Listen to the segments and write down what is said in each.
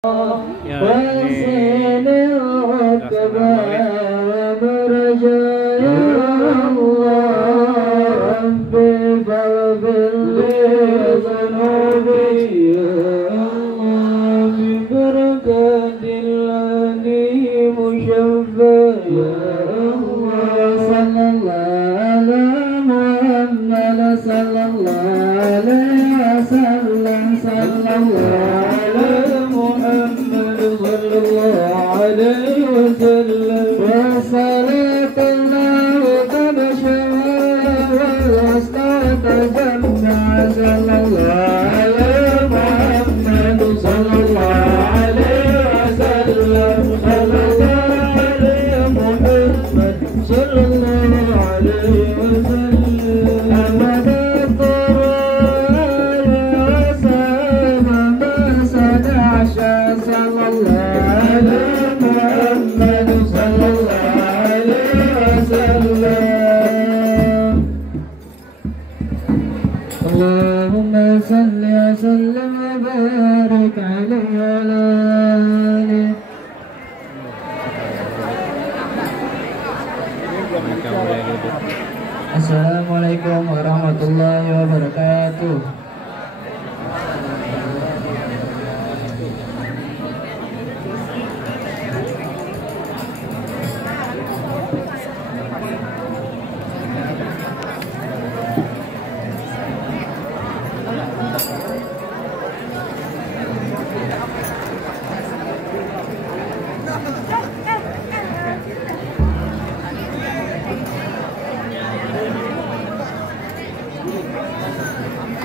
وسين الركبة برجاء الله ربي فاغفر لي ذنوبي يا الله ببركة الذي مشفى يا الله صلى الله على محمد صلى الله عليه وسلم صلى الله على محمد صلى الله عليه وسلم وصلاة الله قد شمل والحسنى تجمع صلى الله على محمد صلى الله عليه وسلم صلى الله على محمد صلى الله عليه وسلم أحمد القرآن وسلم ما صنع صلى الله على محمد صلى الله عليه وسلم اللهم صل وسلم وبارك عليه وعلى آله. Assalamualaikum warahmatullahi wabarakatuh.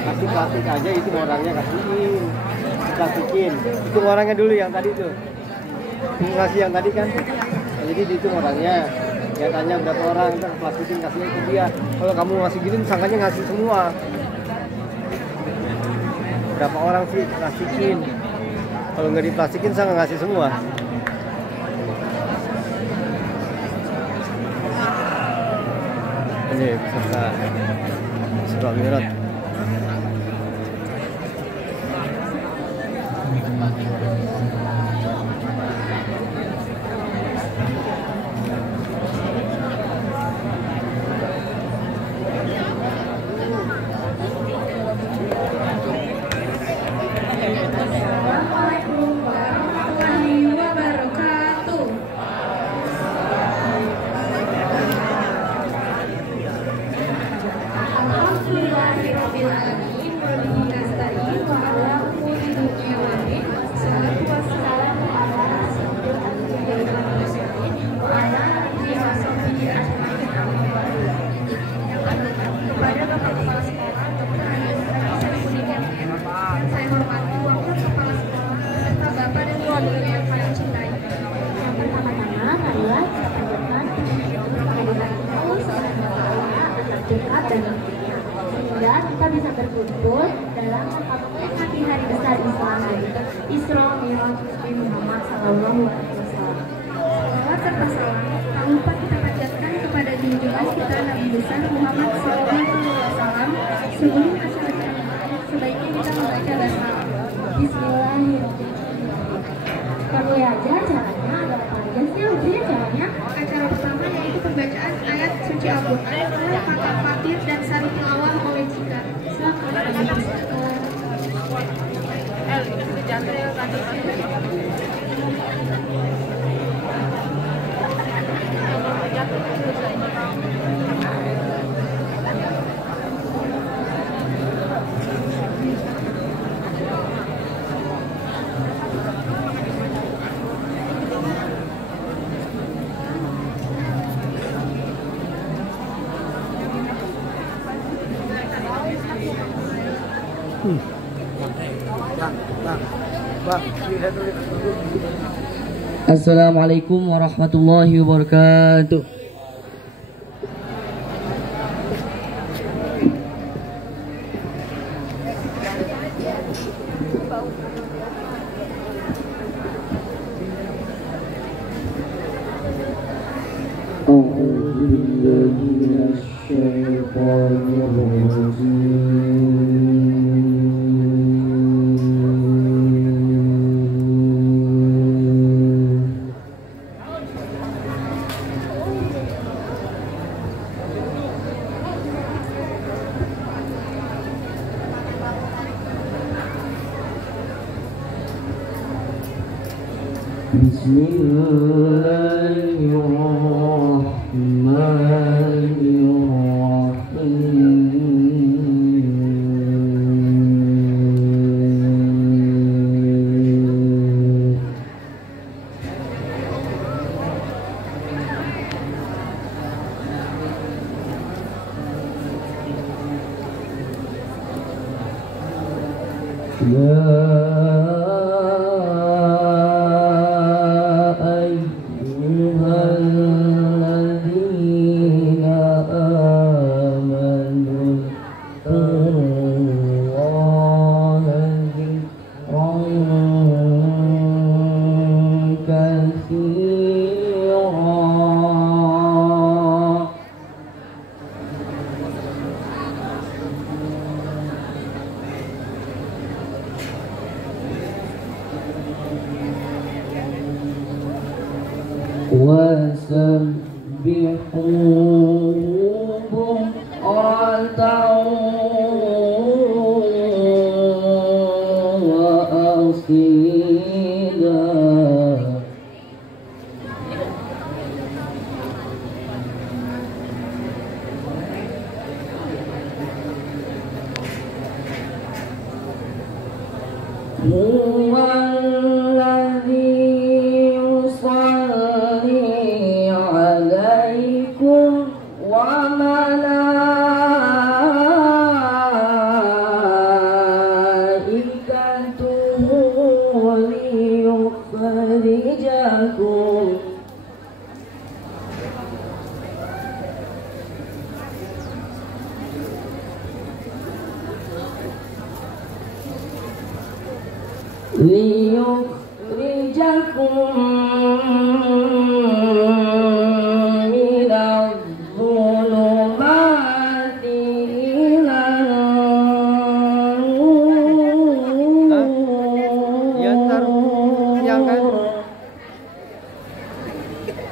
Kasih plastik aja, itu orangnya kasihin, plastikin. Itu orangnya dulu yang tadi tuh, ngasih yang tadi kan. Nah, jadi itu orangnya, dia tanya berapa orang, ntar plastikin kasihnya ke dia. Kalau kamu ngasih gini, sangkanya ngasih semua. Berapa orang sih plastikin? Kalau nggak diplastikin, sangka ngasih semua. Ini peserta Isra Mi'raj. Sehingga kita bisa berkumpul dalam memperingati hari besar Islam, Isra Mi'raj Nabi Muhammad SAW. Salawat serta salam tak lupa kita panjatkan kepada junjungan kita Nabi besar Muhammad SAW. Sebelum acara sebaiknya kita membaca basmalah. Bismillahirrahmanirrahim. Kamu aja caranya agak panjang sih, ujian caranya. Acara pertama yaitu pembacaan ayat suci Al-Quran oleh Pakar Fatir dan Sari Tilawah oleh Cika. Assalamualaikum warahmatullahi wabarakatuh.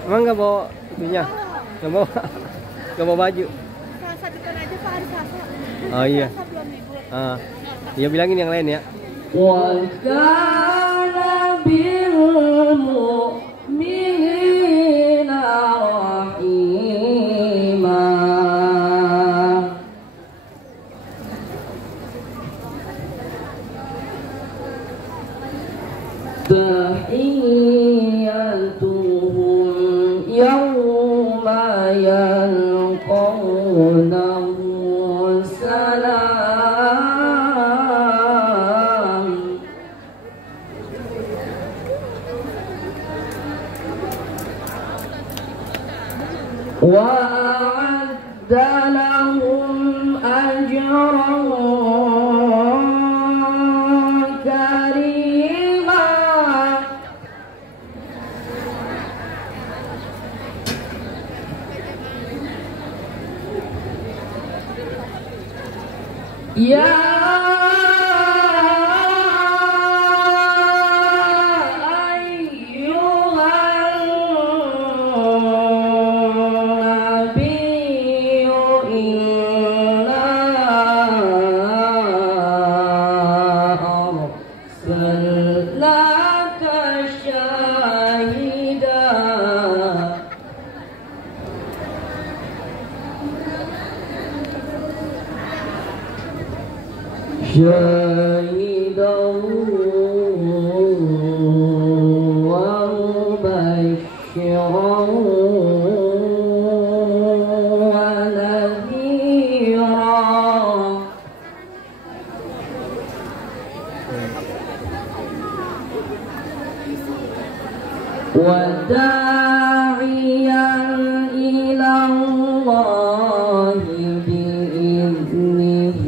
Emang nggak bawa itunya? Nggak bawa baju? Satu ton aja Pak hari Selasa. Oh iya. Selasa belum libur. Ya bilangin yang lain ya. وَكَانَ بِالْمُؤْمِنِينَ رَحِيمًا. تَحِيَّتُهُمْ يَوْمَ يَلْقَوْنَهُ سَلَامٌ. وَأَعَدَّ لَهُمْ أَجْرًا كَرِيمًا. يا شاهدا ومبشرا ونذيرا. وداعيا إلى الله بإذنه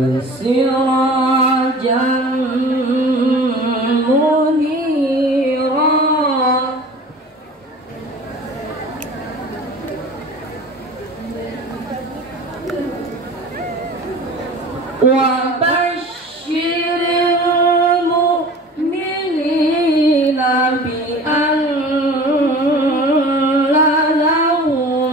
وسراجا منيرا. وبشر المؤمنين بأن لهم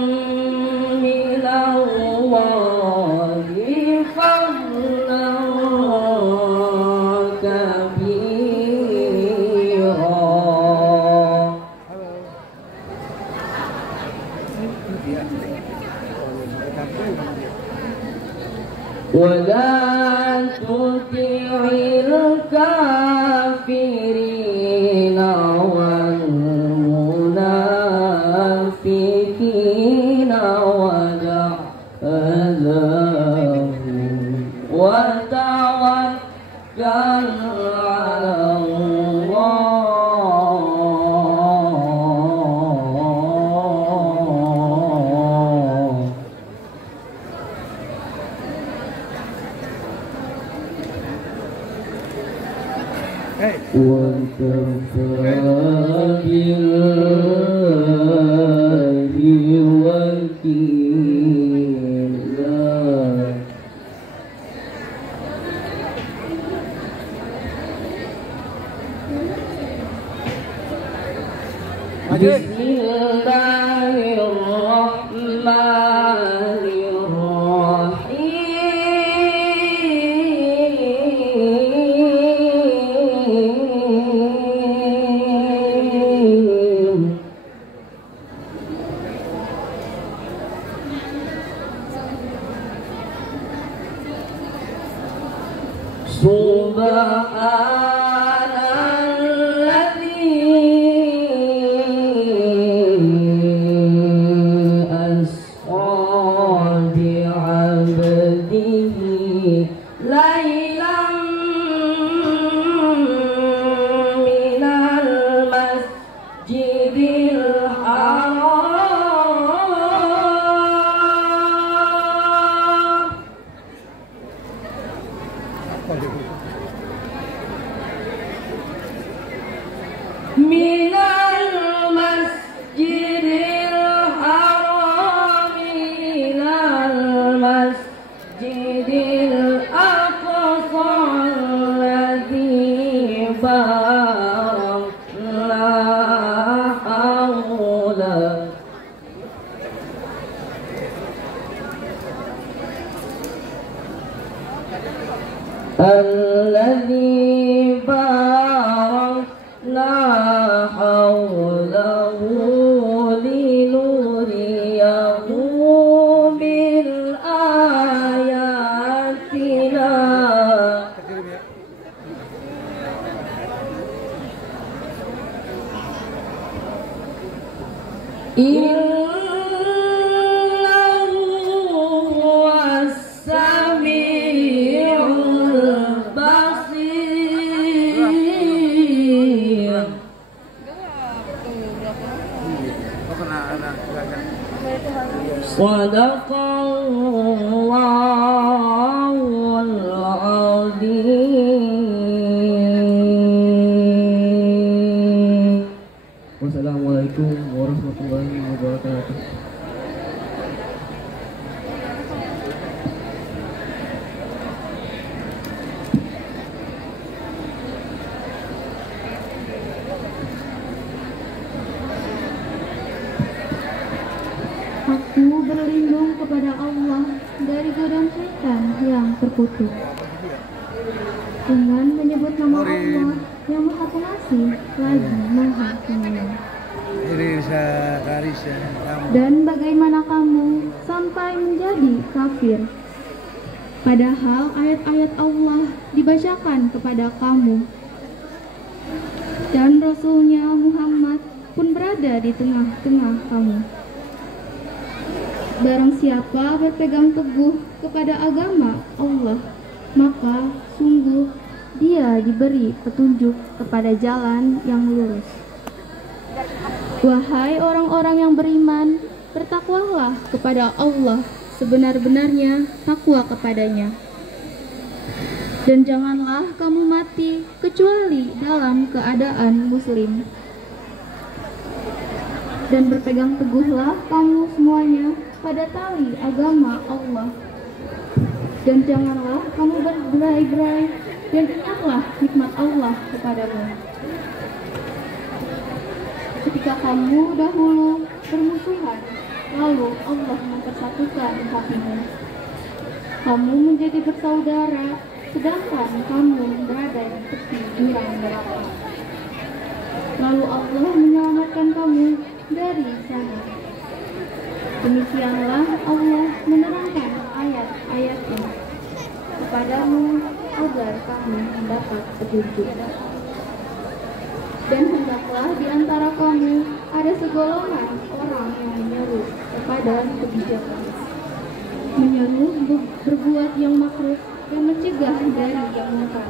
وكفى بالله وكيلا Bismillahirrahmanirrahim. Subhanalladzi asra bi'abdihi laylan minal masjidil haram minal masjidil haram ilal masjidil aqsa alladzi barakna hawla الذي باركنا حوله لنريه من آياتنا إنه هو السميع البصير صدق الله العظيم. Wassalamualaikum warahmatullahi wabarakatuh. Aku berlindung kepada Allah dari godaan syaitan yang terkutuk. Dengan menyebut nama Allah yang Maha Pengasih lagi Maha Penyayang. Dan bagaimana kamu sampai menjadi kafir? Padahal ayat-ayat Allah dibacakan kepada kamu. Dan Rasulnya Muhammad pun berada di tengah-tengah kamu. Barang siapa berpegang teguh kepada agama Allah, maka sungguh dia diberi petunjuk kepada jalan yang lurus. Wahai orang-orang yang beriman, bertakwalah kepada Allah sebenar-benarnya takwa kepadanya. Dan janganlah kamu mati kecuali dalam keadaan muslim. Dan berpegang teguhlah kamu semuanya pada tali agama Allah. Dan janganlah kamu berberai-berai, dan ingatlah nikmat Allah kepadamu. Ketika kamu dahulu bermusuhan, lalu Allah mempersatukan hatimu. Kamu menjadi bersaudara, sedangkan kamu berada di tepi jurang neraka. Lalu Allah menyelamatkan kamu dari sana. Demikianlah Allah menerangkan ayat-ayatnya kepadamu agar kamu mendapat petunjuk. Dan hendaklah di antara kamu ada segolongan orang yang menyeru kepada kebijakan, menyeru berbuat yang makruh dan mencegah dari yang munkar.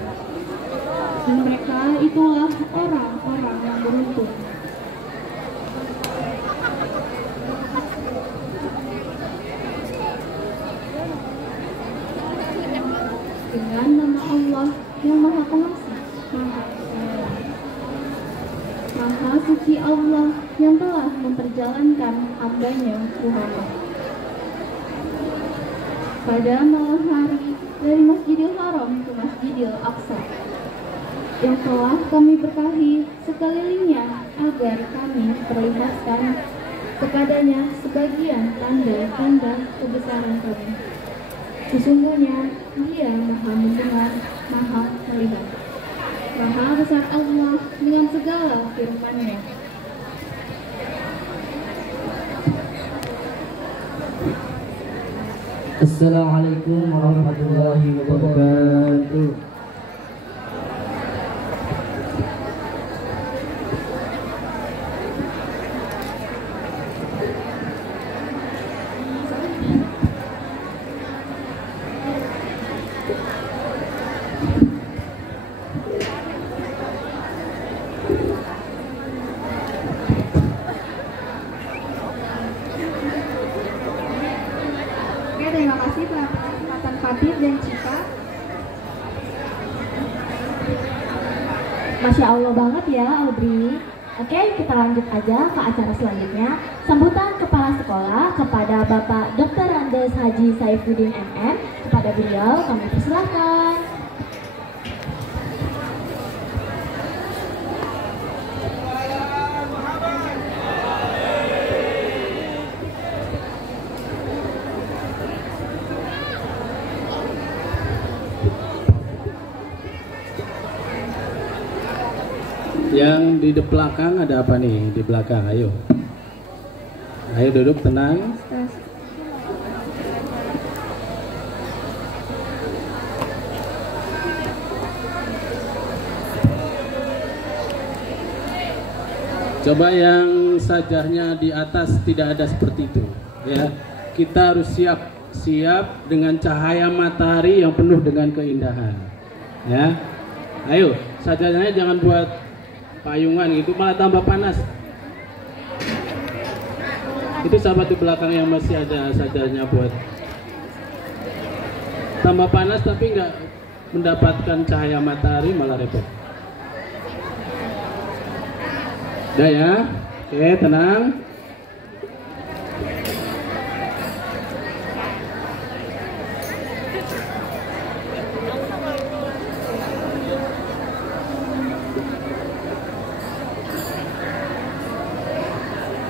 Dan mereka itulah orang-orang yang beruntung. Dengan nama Allah yang Maha Pengasih, Maha Penyayang. Maha suci Allah yang telah memperjalankan hambanya Muhammad pada malam hari dari Masjidil Haram ke Masjidil Aqsa, yang telah kami berkahi sekelilingnya agar kami perlihatkan kepadanya sebagian tanda-tanda kebesaran kami. Sesungguhnya Dia Maha mendengar, Maha melihat. Maha besar Allah dengan segala firman-Nya. Assalamualaikum warahmatullahi wabarakatuh. Oke, terima kasih telah kesempatan Fatir dan Cika. Masya Allah banget ya Audrey. Oke, kita lanjut aja ke acara selanjutnya. Sambutan Kepala Sekolah kepada Bapak Dr. Andes Haji Saifuddin MM. Kepada beliau kami persilahkan. Yang di belakang ada apa nih? Di belakang, ayo. Ayo duduk tenang. Coba yang sajahnya di atas tidak ada seperti itu, ya. Kita harus siap dengan cahaya matahari yang penuh dengan keindahan, ya. Ayo, sajahnya jangan buat payungan gitu, malah tambah panas. Itu sahabat di belakang yang masih ada sajahnya buat tambah panas tapi nggak mendapatkan cahaya matahari, malah repot. Udah ya, oke, tenang.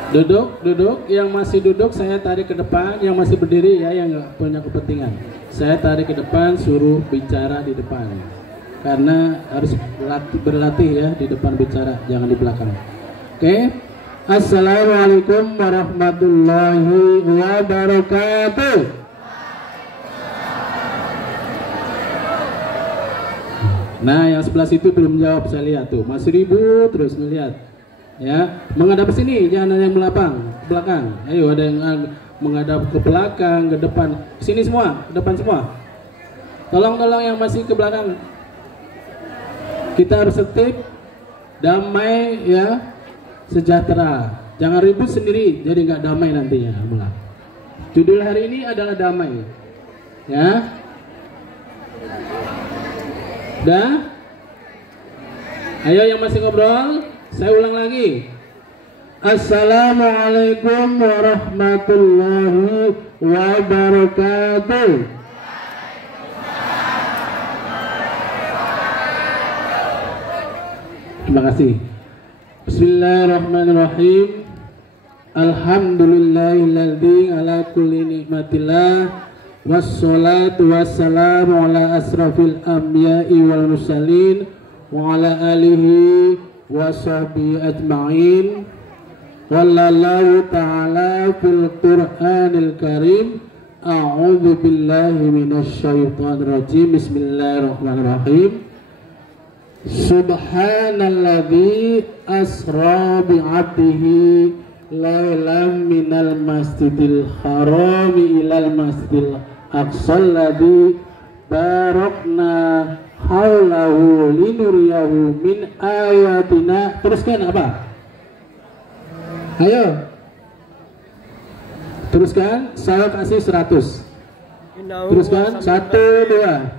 Duduk, yang masih duduk saya tarik ke depan, yang masih berdiri ya yang nggak punya kepentingan. Saya tarik ke depan, suruh bicara di depan. Karena harus berlatih ya di depan bicara, jangan di belakang. Oke. Assalamualaikum warahmatullahi wabarakatuh. Nah, yang sebelah situ belum jawab, saya lihat tuh, masih ribut terus melihat. Ya, menghadap sini, jangan ada yang belakang. Ayo, ada yang menghadap ke belakang, ke depan. Sini semua, ke depan semua. Tolong yang masih ke belakang. Kita harus tertib, damai ya, sejahtera. Jangan ribut sendiri, jadi nggak damai nantinya malah. Judul hari ini adalah damai. Ya. Dah? Ayo yang masih ngobrol. Saya ulang lagi. Assalamualaikum warahmatullahi wabarakatuh. Terima kasih. Bismillahirrahmanirrahim. Alhamdulillahilladzi ala kulli nikmatillah wassalatu wassalamu ala asrafil anbiya'i wal mursalin wa ala alihi wa sahbihi ajma'in. Wallahu ta'ala fil Qur'anil Karim. A'udzu billahi minasy syaithanir rajim. Bismillahirrahmanirrahim. Subhanalladzi asra bi'abdihi lailan minal masjidil harami ilal masjidil aqsal ladzi barakna haulahu linuriyahu min ayatina. Teruskan apa? Ayo teruskan, saya kasih 100. Teruskan, 1, 2.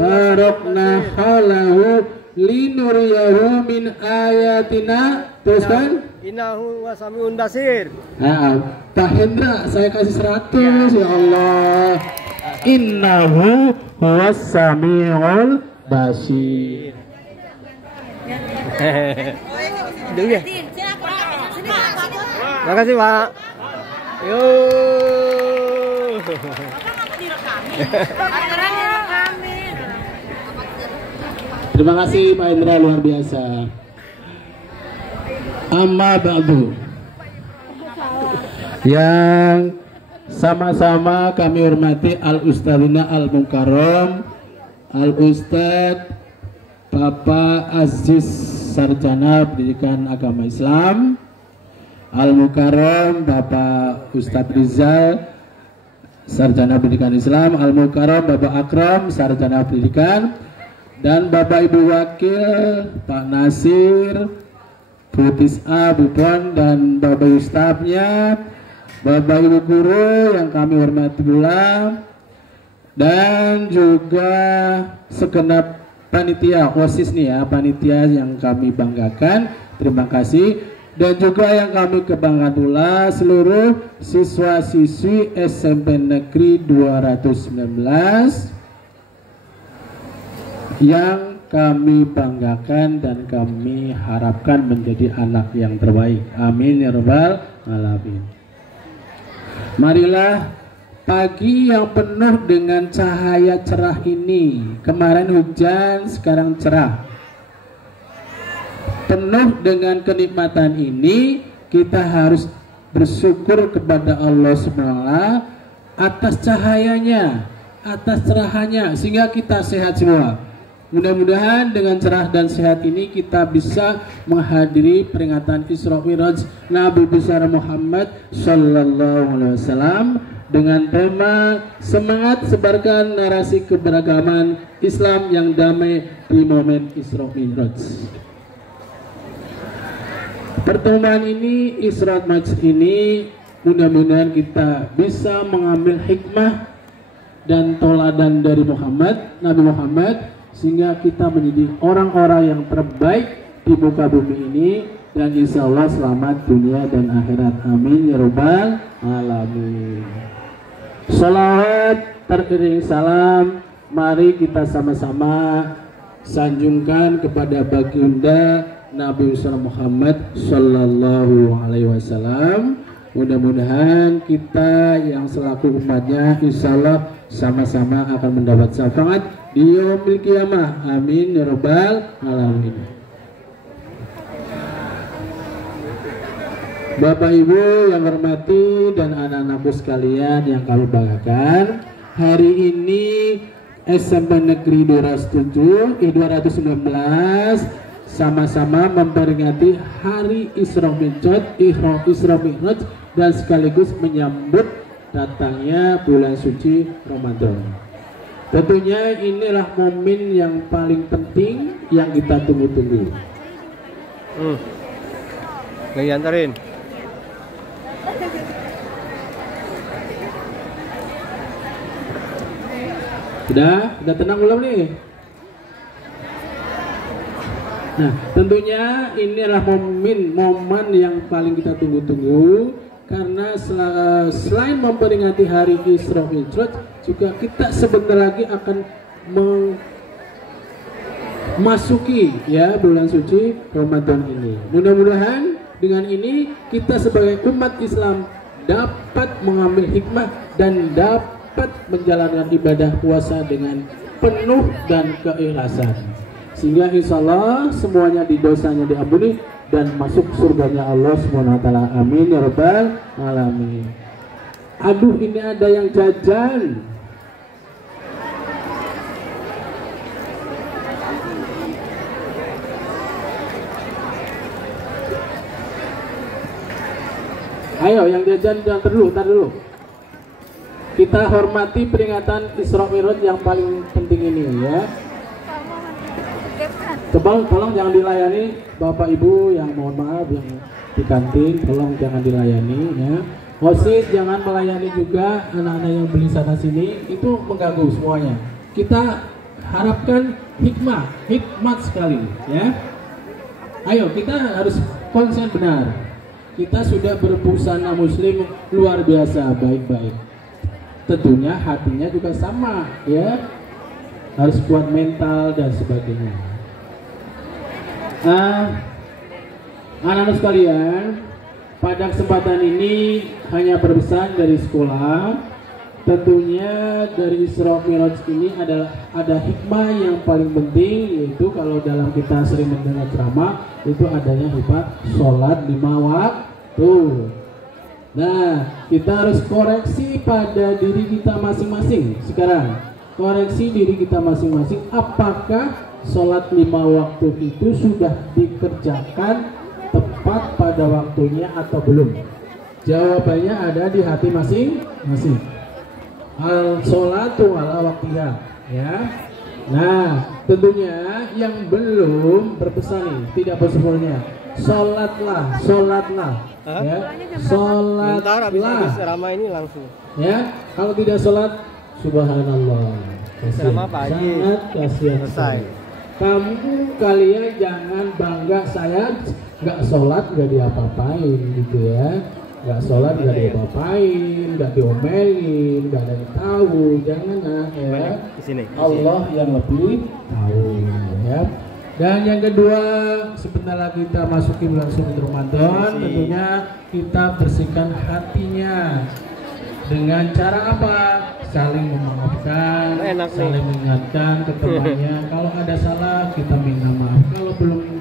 Barakna haulahu linuriyahu min ayatina. Teruskan. Innahu wasamiun basir. Nah, Pak Hendra saya kasih 100 ya Allah. Innahu wasamiul basir. Dulu ya. Makasih Pak. Yo. Terima kasih Pak Hendra, luar biasa. Amma ba'du, yang sama-sama kami hormati Al-Ustadzina Al-Mukarram Al-Ustadz Bapak Aziz Sarjana Pendidikan Agama Islam, Al-Mukarram Bapak Ustadz Rizal Sarjana Pendidikan Islam, Al-Mukarram Bapak Akram Sarjana Pendidikan, dan Bapak Ibu Wakil Pak Nasir, Bu Tis'a, Bu Pon, dan Bapak Ustadznya, Bapak Ibu Guru yang kami hormati pula, dan juga segenap panitia OSIS nih ya, panitia yang kami banggakan, terima kasih. Dan juga yang kami kebanggakan pula seluruh siswa-siswi SMP Negeri 219 yang kami banggakan dan kami harapkan menjadi anak yang terbaik. Amin ya rabbal alamin. Marilah pagi yang penuh dengan cahaya cerah ini. Kemarin hujan, sekarang cerah. Penuh dengan kenikmatan ini, kita harus bersyukur kepada Allah SWT atas cahayanya, atas cerahannya, sehingga kita sehat semua. Mudah-mudahan dengan cerah dan sehat ini kita bisa menghadiri peringatan Isra Mi'raj Nabi besar Muhammad Sallallahu Alaihi Wasallam dengan tema semangat sebarkan narasi keberagaman Islam yang damai di momen Isra Mi'raj. Pertemuan ini, Isra Mi'raj ini, mudah-mudahan kita bisa mengambil hikmah dan toladan dari Nabi Muhammad, sehingga kita menjadi orang-orang yang terbaik di muka bumi ini, dan insya Allah selamat dunia dan akhirat. Amin ya rabbal alamin. Salawat teriring salam, mari kita sama-sama sanjungkan kepada baginda Nabi Muhammad Sallallahu Alaihi Wasallam. Mudah-mudahan kita yang selaku umatnya insya Allah sama-sama akan mendapat syafaat di yaumil qiyamah. Amin ya rabbal alamin. Bapak Ibu yang hormati dan anak-anakku sekalian yang kami banggakan, hari ini SMP Negeri 219 sama-sama memperingati Hari Isra Mi'raj dan sekaligus menyambut datangnya bulan suci Ramadan. Tentunya inilah momen yang paling penting yang kita tunggu-tunggu. Lagi antarin. Udah tenang belum nih? Nah, tentunya inilah momen yang paling kita tunggu-tunggu, karena selain memperingati hari Isra Mi'raj, juga kita sebentar lagi akan memasuki ya bulan suci Ramadan ini. Mudah-mudahan dengan ini kita sebagai umat Islam dapat mengambil hikmah dan dapat menjalankan ibadah puasa dengan penuh dan keikhlasan, sehingga insya Allah semuanya di dosanya diampuni dan masuk surganya Allah SWT. Amin ya rabbal alamin. Aduh, ini ada yang jajan. Ayo yang jajan jangan tar dulu. Kita hormati peringatan Isra Mi'raj yang paling penting ini ya. Tolong jangan dilayani Bapak Ibu yang mohon maaf yang di kantin, tolong jangan dilayani ya. OSIS jangan melayani juga anak-anak yang beli sana sini, itu mengganggu semuanya. Kita harapkan hikmat sekali ya. Ayo kita harus konsen benar. Kita sudah berbusana muslim luar biasa baik-baik. Tentunya hatinya juga sama ya. Harus kuat mental dan sebagainya. Anak-anak sekalian, pada kesempatan ini hanya berpesan dari sekolah. Tentunya dari Isra Mi'raj ini ada hikmah yang paling penting, yaitu kalau dalam kita sering mendengar ceramah itu adanya hikmah sholat 5 waktu. Nah, kita harus koreksi pada diri kita masing-masing sekarang. Koreksi diri kita masing-masing, apakah sholat 5 waktu itu sudah dikerjakan tepat pada waktunya atau belum? Jawabannya ada di hati masing-masing. Al-sholatu ala waktiha ya. Nah, tentunya yang belum berpesan nih, tidak bersempurna. Sholatlah ya. Sholatlah. Habis ramah ini langsung. Ya, kalau tidak sholat, subhanallah. Sama Pak Haji. Sangat kasihan. Selesai. Kalian jangan bangga saya nggak sholat nggak diapa-apain gitu ya. Nggak sholat nggak diapa-apain, nggak diomelin, nggak ada yang tahu, jangan ya. Allah yang lebih tahu ya. Dan yang kedua, sebentar lagi kita masuki bulan suci Ramadan, tentunya kita bersihkan hatinya dengan cara apa? Saling memaafkan, saling mengingatkan ke temannya. Kalau ada salah kita minta maaf. Kalau belum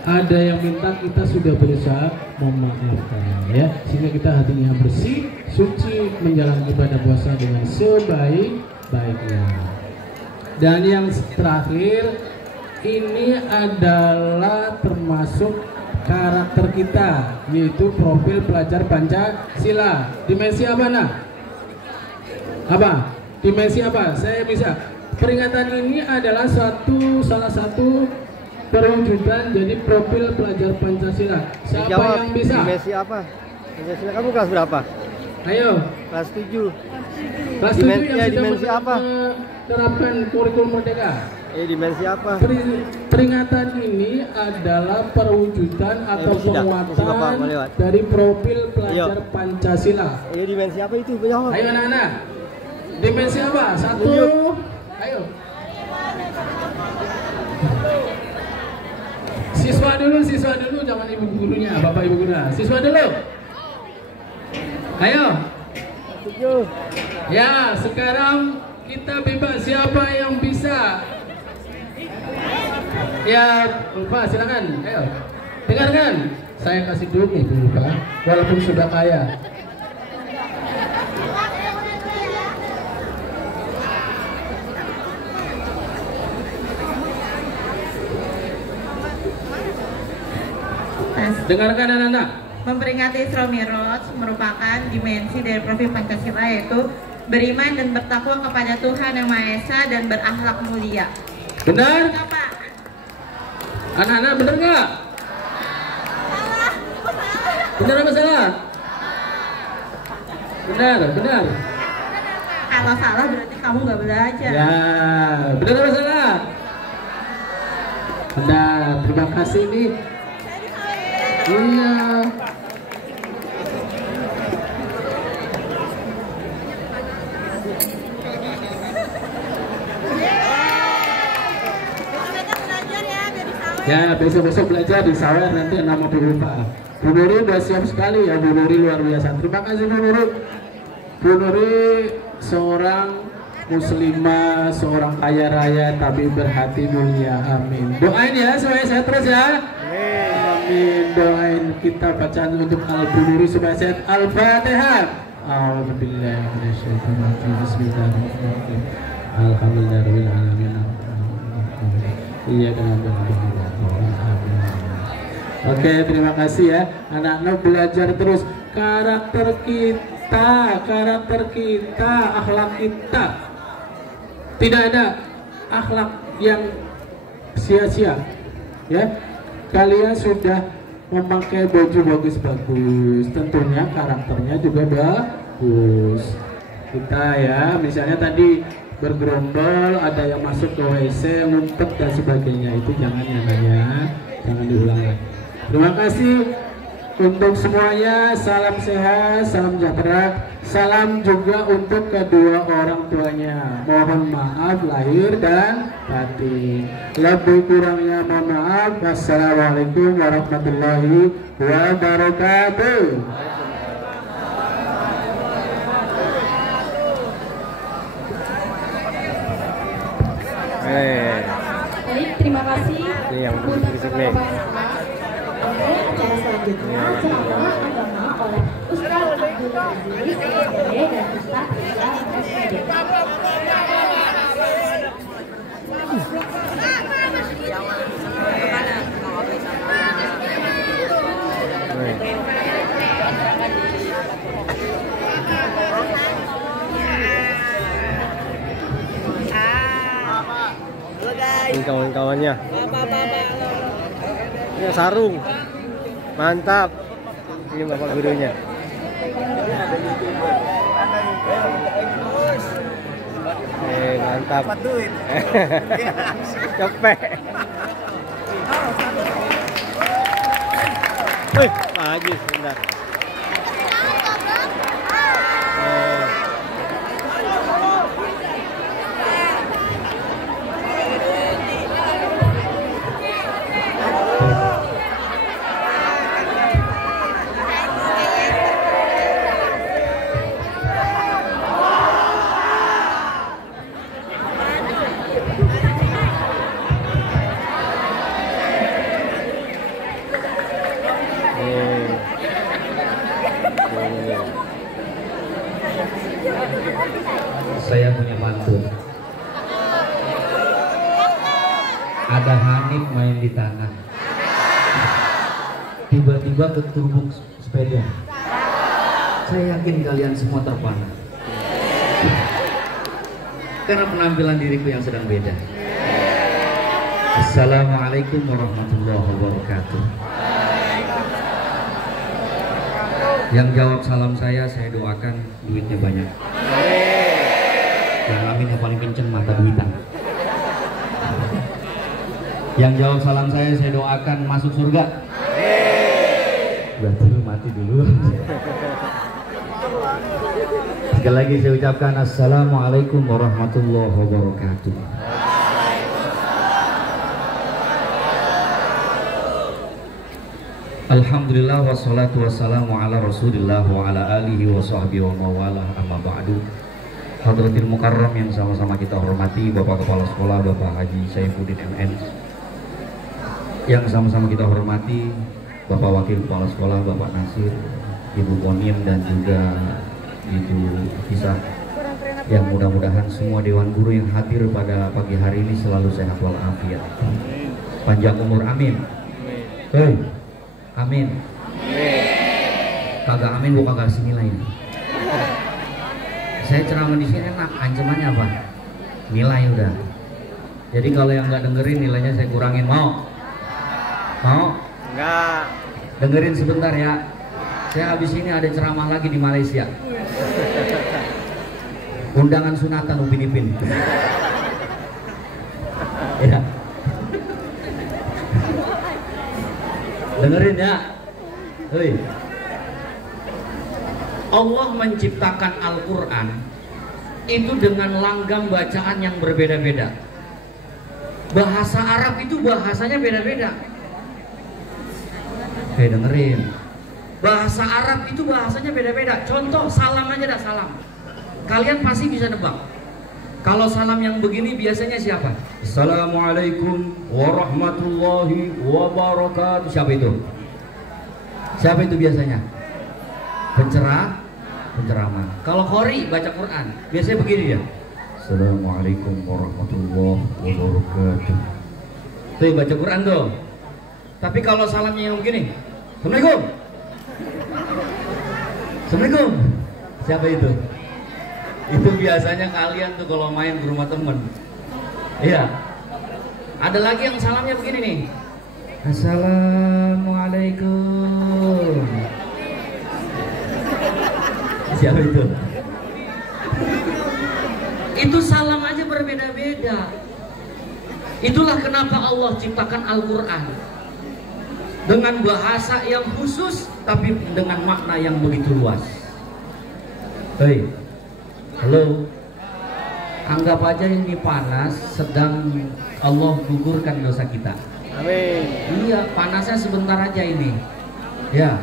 ada yang minta, kita sudah berusaha memaafkan ya, sehingga kita hatinya bersih, suci, menjalani ibadah puasa dengan sebaik-baiknya. Dan yang terakhir, ini adalah termasuk karakter kita, yaitu profil pelajar Pancasila. Dimensi apa nak? Apa? Dimensi apa? Saya bisa. Peringatan ini adalah salah satu perwujudan jadi profil pelajar Pancasila. Siapa jawab, yang bisa? Dimensi apa? Pancasila kamu kelas berapa? Ayo. Kelas 7. Kelas 7 yang sudah dimensi apa? menerapkan kurikulum merdeka. Dimensi apa? Peringatan ini adalah perwujudan atau penguatan dari profil pelajar Pancasila. Dimensi apa itu? Jawab. Ayo anak-anak. Dimensi apa? 1. Ayo. Siswa dulu, jangan ibu gurunya, bapak ibu gurunya. Siswa dulu. Ayo. Ya, sekarang kita bebas. Siapa yang bisa? Ya, Pak, silakan. Ayo. Dengarkan. Saya kasih duit nih, Pak. Walaupun sudah kaya. Dengarkan anak-anak. Memperingati Isra Mi'raj merupakan dimensi dari profil Pancasila, yaitu beriman dan bertakwa kepada Tuhan Yang Maha Esa dan berakhlak mulia. Benar? Enggak, Pak? Anak-anak benar nggak? Benar apa salah? Benar. Kalau salah berarti kamu nggak belajar. Ya, benar apa salah? Benar. Terima kasih nih. Iya. Ya, besok-besok belajar di Sawer, nanti nama Bu Pak. Bu Nuri udah siap sekali ya, Bu Nuri luar biasa. Terima kasih Bu Nuri. Bu Nuri seorang muslimah, seorang kaya raya tapi berhati mulia. Amin. Doain ya supaya sehat terus ya. Amin. Doain kita bacaan untuk Bu Nuri supaya sehat. Al-Fatihah. A'udzubillahi minasyaitonir rajim. Bismillahirrahmanirrahim. Alhamdulillahirabbil alamin. Iya dengan Oke, terima kasih ya. Anak-anak belajar terus karakter kita, akhlak kita. Tidak ada akhlak yang sia-sia. Ya. Kalian sudah memakai baju bagus-bagus, tentunya karakternya juga bagus. Kita ya, misalnya tadi bergerombol, ada yang masuk ke WC, ngumpet dan sebagainya. Itu jangan ya Nak ya, jangan diulang lagi. Terima kasih untuk semuanya, salam sehat, salam sejahtera, salam juga untuk kedua orang tuanya. Mohon maaf lahir dan batin. Lebih kurangnya mohon maaf. Wassalamualaikum warahmatullahi wabarakatuh. Baik, terima kasih. Ini yang untuk berisik nih. acara selanjutnya ceramah agama oleh Ustaz Abdul Aziz SPD dan Ustaz Rizal SPD. Ini kawan-kawannya. Ini sarung. Mantap. Ini bapak gurunya. Mantap. Cepet. Wih, maju sebentar. Saya punya pantun. Ada Hanif main di tanah. Tiba-tiba keturbuk sepeda. Saya yakin kalian semua terpana. Karena penampilan diriku yang sedang beda. Assalamualaikum warahmatullahi wabarakatuh. Yang jawab salam saya doakan duitnya banyak. Yang amin yang paling kenceng mata duitan. Yang jawab salam saya doakan masuk surga. Berarti lu mati dulu. Sekali lagi saya ucapkan assalamualaikum warahmatullahi wabarakatuh. Alhamdulillah wassalatu wassalamu ala rasulillah wa ala alihi wa sahbihi wa mawalah amma ba'du. Hadratil Mukarram yang sama-sama kita hormati, Bapak Kepala Sekolah Bapak Haji Saifuddin MN, yang sama-sama kita hormati Bapak Wakil Kepala Sekolah Bapak Nasir, Ibu Ponim dan juga Ibu Kisah, yang mudah-mudahan semua Dewan Guru yang hadir pada pagi hari ini selalu sehat walafiat, panjang umur, amin. Hei, amin. Kagak amin gua kagak nilai. Saya ceramah di sini enak, ancamannya apa? Nilai udah. Jadi kalau yang nggak dengerin nilainya saya kurangin, mau? Mau? Enggak. Dengerin sebentar ya. Saya habis ini ada ceramah lagi di Malaysia. Undangan sunatan Upin Ipin. Ya. Dengerin ya. Hei. Allah menciptakan Al-Quran itu dengan langgam bacaan yang berbeda-beda. Bahasa Arab itu bahasanya beda-beda. Kayak dengerin. Bahasa Arab itu bahasanya beda-beda. Contoh salam aja dah, salam. Kalian pasti bisa nebak. Kalau salam yang begini biasanya siapa? Assalamualaikum warahmatullahi wabarakatuh. Siapa itu? Siapa itu biasanya? Penceramah. Kalau qori baca Quran biasanya begini ya. Assalamualaikum warahmatullahi wabarakatuh. Tuh baca Quran tuh. Tapi kalau salamnya yang begini, Assalamualaikum. Assalamualaikum. Siapa itu? Itu biasanya kalian tuh kalau main ke rumah temen. Iya. Ada lagi yang salamnya begini nih. Assalamualaikum. Siapa itu? Itu salam aja beda. Itulah kenapa Allah ciptakan Al-Quran dengan bahasa yang khusus tapi dengan makna yang begitu luas. Hei, halo, anggap aja ini panas sedang Allah gugurkan dosa kita. Amin. Iya, panasnya sebentar aja ini. Ya,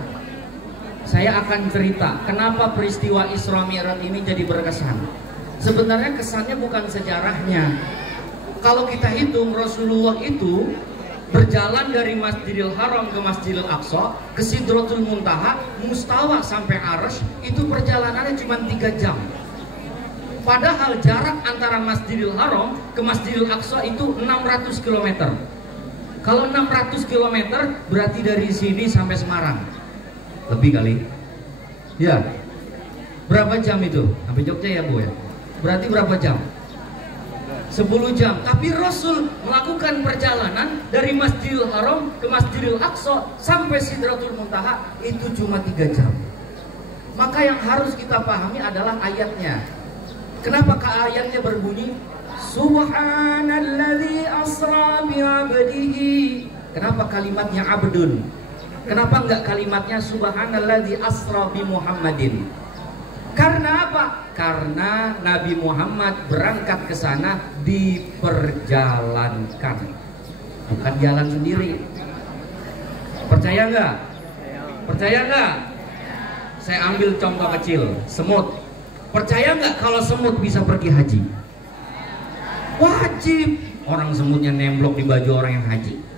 saya akan cerita kenapa peristiwa Isra Mi'raj ini jadi berkesan. Sebenarnya kesannya bukan sejarahnya. Kalau kita hitung, Rasulullah itu berjalan dari Masjidil Haram ke Masjidil Aqsa, ke Sidratul Muntaha, Mustawa sampai Arsy, itu perjalanannya cuma 3 jam. Padahal jarak antara Masjidil Haram ke Masjidil Aqsa itu 600 km. Kalau 600 km berarti dari sini sampai Semarang. Lebih kali. Ya. Berapa jam itu? Sampai Jogja ya, Bu ya? Berarti berapa jam? 10 jam. Tapi Rasul melakukan perjalanan dari Masjidil Haram ke Masjidil Aqsa sampai Sidratul Muntaha itu cuma 3 jam. Maka yang harus kita pahami adalah ayatnya. Kenapa ayatnya berbunyi Subhanalladzi asra bi'abdihi? Kenapa kalimatnya abdun? Kenapa enggak kalimatnya Subhanalladzi asra bi Muhammadin? Karena apa? Karena Nabi Muhammad berangkat ke sana diperjalankan, bukan jalan sendiri. Percaya nggak? Percaya nggak? Saya ambil contoh kecil, semut. Percaya nggak kalau semut bisa pergi haji? Wajib. Orang semutnya nemblok di baju orang yang haji.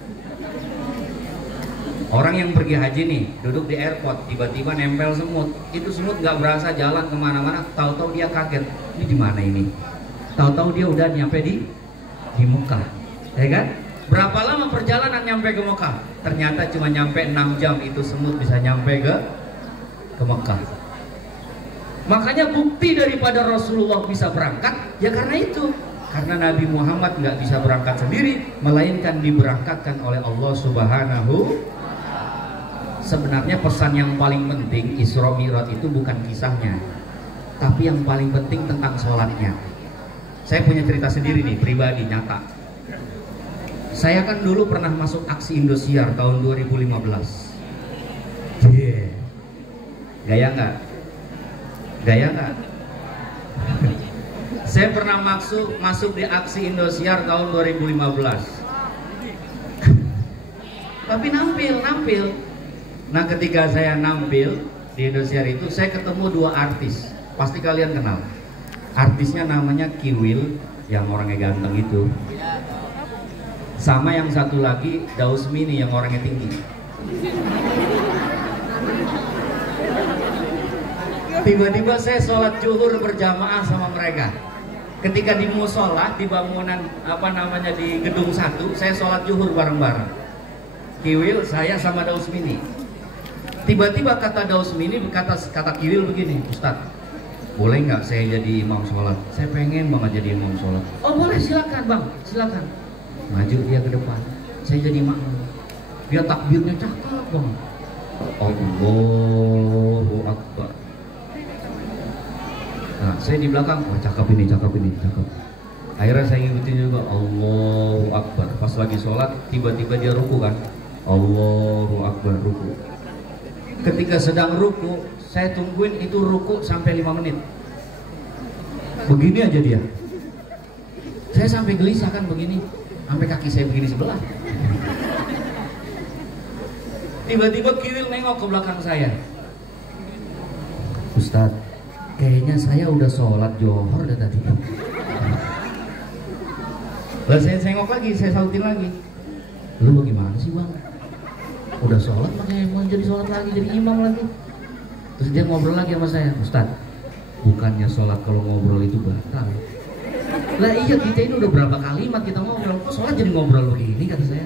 Orang yang pergi haji nih, duduk di airport, tiba-tiba nempel semut. Itu semut nggak berasa jalan kemana-mana, tahu-tahu dia kaget. Ini di mana ini? Tahu-tahu dia udah nyampe di Mekah, ya kan? Berapa lama perjalanan nyampe ke Mekah? Ternyata cuma nyampe 6 jam itu semut bisa nyampe ke Mekah. Makanya bukti daripada Rasulullah bisa berangkat, ya karena itu. Karena Nabi Muhammad nggak bisa berangkat sendiri, melainkan diberangkatkan oleh Allah Subhanahu. Sebenarnya pesan yang paling penting Isra Mi'raj itu bukan kisahnya, tapi yang paling penting tentang sholatnya. Saya punya cerita sendiri nih, pribadi, nyata. Saya kan dulu pernah masuk aksi Indosiar tahun 2015. Yeah. Gaya nggak? Gaya nggak? Saya pernah masuk di aksi Indosiar tahun 2015. Tapi nampil. Nah, ketika saya nampil di Indosiar itu, saya ketemu 2 artis. Pasti kalian kenal. Artisnya namanya Kiwil, yang orangnya ganteng itu. Sama yang satu lagi Dausmini, yang orangnya tinggi. Tiba-tiba saya sholat zuhur berjamaah sama mereka. Ketika di musola, di bangunan di gedung 1, saya sholat zuhur bareng-bareng. Kiwil, saya sama Dausmini. Tiba-tiba kata Dausmini, kata Kiwil begini, Ustadz, boleh nggak saya jadi imam sholat? Saya pengen banget jadi imam sholat. Oh boleh, silakan bang, silakan. Maju dia ke depan, saya jadi makmum. Dia takbirnya cakep bang. Allahu Akbar. Nah, saya di belakang, wah cakep ini. Akhirnya saya ngikutin juga, Allahu Akbar. Pas lagi sholat, tiba-tiba dia ruku kan, Allahu Akbar, ruku. Ketika sedang ruku, saya tungguin itu ruku sampai 5 menit. Begini aja dia. Saya sampai gelisah kan begini, sampai kaki saya begini sebelah. Tiba-tiba Kiwil nengok ke belakang saya. Ustadz, kayaknya saya udah sholat johor dah tadi. Lalu saya nengok lagi, saya sautin lagi. Lu bagaimana sih bang? Udah sholat makanya mau jadi sholat lagi, jadi imam lagi. Terus dia ngobrol lagi sama saya, Ustadz, bukannya sholat kalau ngobrol itu batal. Lah iya, kita ini udah berapa kalimat kita ngobrol, kok sholat jadi ngobrol begini, kata saya.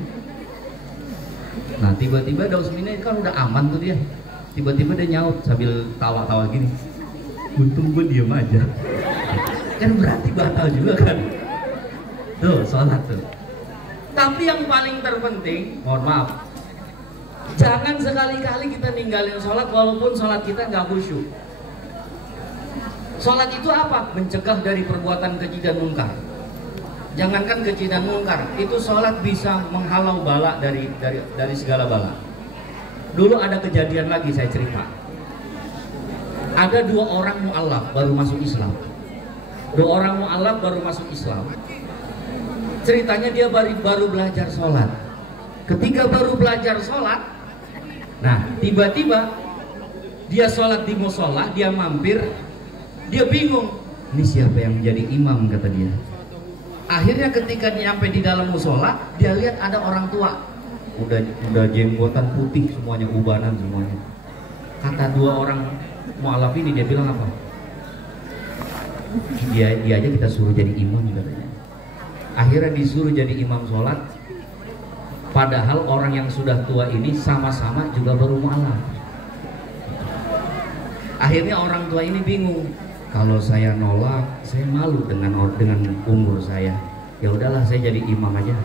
Nah tiba-tiba Dausmini kan udah aman tuh dia. Tiba-tiba dia nyaut sambil tawa-tawa gini, untung gue diem aja. Kan berarti batal juga kan. Tuh sholat tuh. Tapi yang paling terpenting, mohon maaf, jangan sekali-kali kita ninggalin sholat walaupun sholat kita nggak khusyuk. Sholat itu apa? Mencegah dari perbuatan keji dan mungkar. Jangankan keji dan mungkar, itu sholat bisa menghalau bala dari segala bala. Dulu ada kejadian lagi, saya cerita. Ada 2 orang mu'allaf baru masuk Islam. 2 orang mu'allaf baru masuk Islam. Ceritanya dia baru belajar sholat. Ketika baru belajar sholat, nah tiba-tiba dia sholat di musola, dia mampir, dia bingung, ini siapa yang menjadi imam, kata dia. Akhirnya ketika nyampe di dalam musola, dia lihat ada orang tua, udah jenggotan putih semuanya, ubanan semuanya. Kata 2 orang mu'alaf ini, dia bilang apa? Dia aja kita suruh jadi imam, katanya. Akhirnya disuruh jadi imam sholat. Padahal orang yang sudah tua ini sama-sama juga baru mu'alaf. Akhirnya orang tua ini bingung. Kalau saya nolak, saya malu dengan umur saya. Ya udahlah, saya jadi imam aja.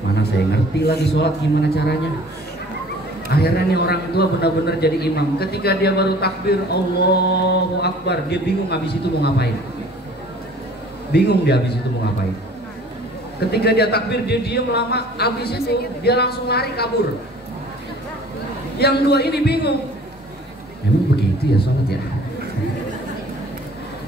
Mana saya ngerti lagi sholat gimana caranya. Akhirnya nih orang tua benar-benar jadi imam. Ketika dia baru takbir Allahu Akbar, dia bingung habis itu mau ngapain. Bingung dia habis itu mau ngapain. Ketika dia takbir, dia diam lama, habis itu dia langsung lari kabur. Yang 2 ini bingung. Emang begitu ya sholat ya?